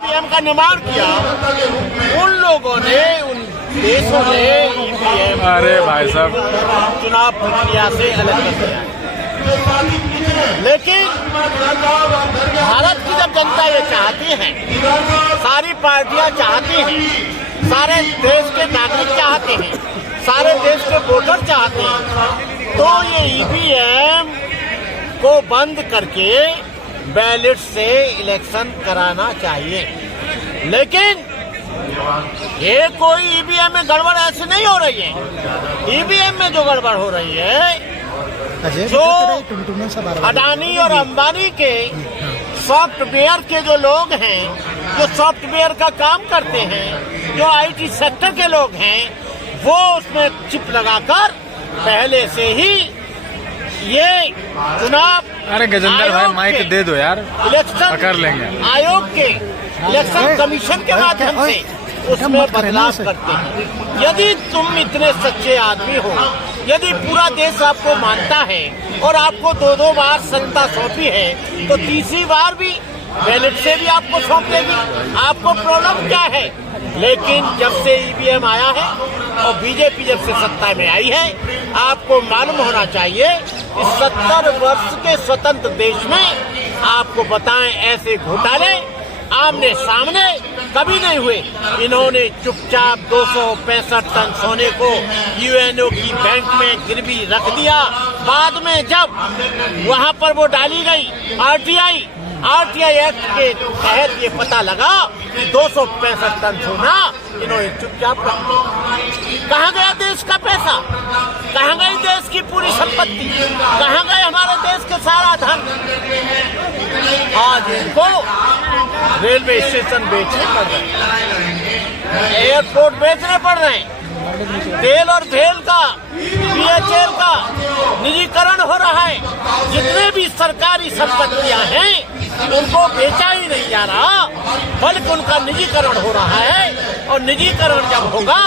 EVM का निर्माण किया उन लोगों ने, उन देशों ने ईवीएम अरे भाई साहब चुनाव प्रक्रिया से अलग कर दिया। लेकिन भारत की जब जनता ये चाहती है, सारी पार्टियां चाहती हैं, सारे देश के नागरिक चाहते हैं, सारे देश के वोटर चाहते हैं, तो ये ईवीएम को बंद करके बैलेट से इलेक्शन कराना चाहिए। लेकिन ये कोई ईवीएम में गड़बड़ ऐसे नहीं हो रही है। ईवीएम में जो गड़बड़ हो रही है, जो अडानी और अंबानी के सॉफ्टवेयर के जो लोग हैं, जो सॉफ्टवेयर का काम करते हैं, जो आईटी सेक्टर के लोग हैं, वो उसमें चिप लगाकर पहले से ही ये चुनाव, अरे गजेंद्र भाई माइक दे दो यार, इलेक्शन कर लेंगे आयोग के, इलेक्शन कमीशन के माध्यम से उसमें बदलाव करते हैं। यदि तुम इतने सच्चे आदमी हो, यदि पूरा देश आपको मानता है और आपको दो बार सत्ता सौंपी है, तो तीसरी बार भी बैलेट से भी आपको सौंप देगी। आपको प्रॉब्लम क्या है? लेकिन जब से ईवीएम आया है और बीजेपी जब से सत्ता में आई है, आपको मालूम होना चाहिए इस 70 वर्ष के स्वतंत्र देश में आपको बताएं ऐसे घोटाले आमने सामने कभी नहीं हुए। इन्होंने चुपचाप 265 टन सोने को यूएनओ की बैंक में गिरवी रख दिया। बाद में जब वहां पर वो डाली गई आरटीआई एक्ट के तहत ये पता लगा कि 265 टन सोना इन्होंने चुपचाप रख दिया। कहाँ गया देश का पैसा? कहाँ गई देश की पूरी संपत्ति? कहाँ गए हमारे देश के सारा धन? आज इनको रेलवे स्टेशन बेचने पड़ रहे, एयरपोर्ट बेचने पड़ रहे हैं, तेल और भेल का, बीएचएल का निजीकरण हो रहा है। जितने भी सरकारी संपत्तियां हैं उनको बेचा ही नहीं जा रहा, बल्कि उनका निजीकरण हो रहा है। और निजीकरण जब होगा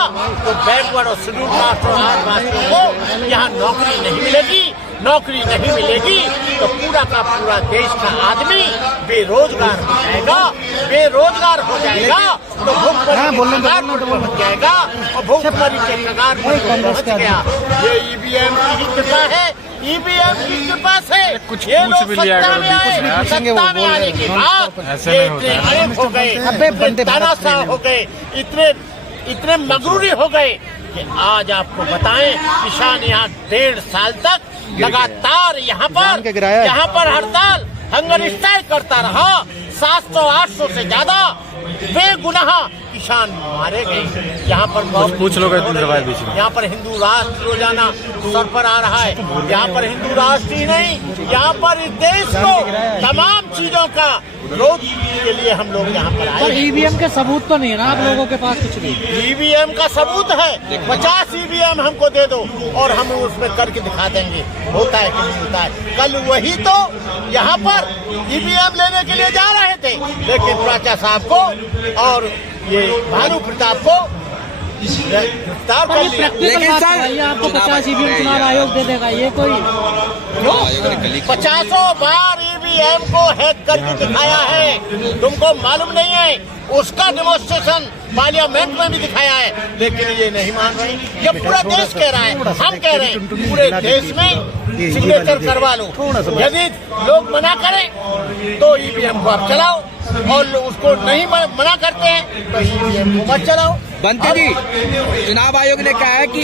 तो बैकवर्ड और शेड्यूल कास्ट और आदिवासियों को यहाँ नौकरी नहीं मिलेगी। नौकरी नहीं मिलेगी तो पूरा का पूरा देश का आदमी बेरोजगार हो जाएगा। बेरोजगार हो जाएगा तो भूखमरी के कगार पर पहुंच जाएगा, और भूखमरी के कगार पर पहुंच गया। ये ईवीएम की कृपा है, ईवीएम की कृपा से कुछ ये लोग भी लिया सत्ता में आए, सत्ता में आने के बाद ये इतने अड़िप हो गए, इतने तानाशाह हो गए, इतने मगरूरी हो गए कि आज आपको बताएं किसान यहाँ 1.5 साल तक लगातार यहाँ पर हड़ताल हंगर स्ट्राइक करता रहा। 700-800 से ज्यादा बेगुनाह किसान मारे गए। यहाँ पर पूछ लो बीच में, यहाँ पर हिंदू राष्ट्र रोजाना सर पर आ रहा है। यहाँ पर हिंदू राष्ट्र ही नहीं, यहाँ पर इस देश को तमाम चीजों का विरोध के लिए हम लोग यहाँ पर आए। ईवीएम के सबूत तो नहीं है ना आप लोगों के पास? कुछ नहीं, ईवीएम का सबूत है। 50 ईवीएम हमको दे दो और हम उसमें करके दिखा देंगे होता है कि नहीं होता है। कल वही तो यहाँ पर ईवीएम लेने के लिए जा रहे थे, लेकिन प्राचा साहब को और ये भानु प्रताप को गिरफ्तार कर लिया। लेकिन सर आपको 50 ईवीएम चुनाव आयोग दे देगा, ये कोई 50 बार ईवीएम को हैक करके दिखाया है, तुमको मालूम नहीं है? उसका डेमोन्स्ट्रेशन पार्लियामेंट में भी दिखाया है, लेकिन ये नहीं मान रहे। ये पूरा देश कह रहा है, हम कह रहे हैं पूरे देश में सिग्नेचर करवा लो। यदि लोग मना करें तो ईवीएम को आप चलाओ, और उसको नहीं मना करते हैं तो ईवीएम को मत चलाओ। बंटी जी, चुनाव आयोग ने कहा है कि